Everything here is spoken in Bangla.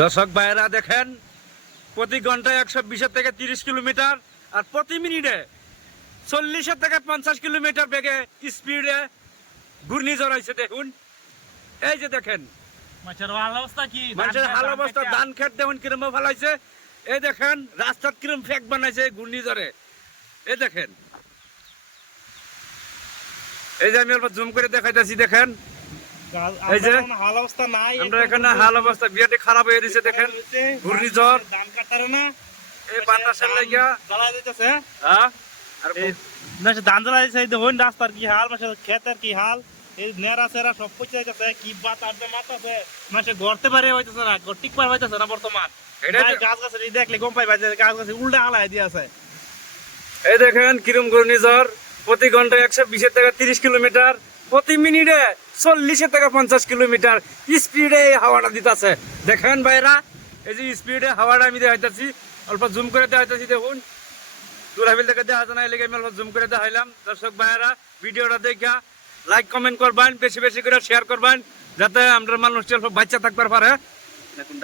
দর্শক ভাইয়েরা দেখেন, প্রতি ঘন্টায় 120 থেকে 30 কিলোমিটার আর প্রতি মিনিটে 40 থেকে 50 কিলোমিটার বেগে স্পিডে ঘূর্ণিঝড় হয়েছে। দেখুন, এই যে দেখেন মানুষের হাল অবস্থা, ধান খেত দেখুন কিরম ফেলাইছে। এই দেখেন রাস্তার কিরম ফেক বানাইছে ঘূর্ণিঝড়ে। এই দেখেন, এই যে আমি অল্প জুম করে দেখাইতেছি। দেখেন এই যে হাল অবস্থা নাই, আমরা এখানে হাল অবস্থা বিরাট খারাপ হয়ে দিছে। দেখেন ঘূর্ণিঝড় ধান কাটারে না এই বাতাসের লাগিয়া জ্বালা দিতেছে। হ্যাঁ, আর ধান জ্বালা দিতেছে। দেখুন রাস্তার কি হাল, মানুষের ক্ষেতের কি হাল, এই নেড়া সেরা সব পচে যাইতেছে। কি বাতাস মাতাছে, মানুষে গড়তে পারে হইতেছে না, টিক পার হইতেছে না বর্তমান। গাছ গাছের দেখলে গম পাই গাছ গাছ উল্টা হালাই দিয়ে আছে। এই দেখেন কিরম ঘূর্ণিঝড়, প্রতি ঘন্টায় 120 থেকে 30 কিলোমিটার, প্রতি মিনিটে 40 থেকে 50 কিলোমিটার স্পিডে হাওয়াটা দিতেছে। দেখেন ভাইরা, এই যে স্পিডে হাওয়াটা আমি দেখাইতেছি, অল্প জুম করে দেখাইতেছি। দেখুন দূরাবিল থেকে দেখা যায় না, এলাকা আমি অল্প জুম করে দেখাইলাম। দর্শক ভাইরা ভিডিওটা দেখা লাইক কমেন্ট করবেন, বেশি বেশি করে শেয়ার করবেন, যাতে আমরা মানুষ অল্প বাচ্চা থাকতে পারে। দেখুন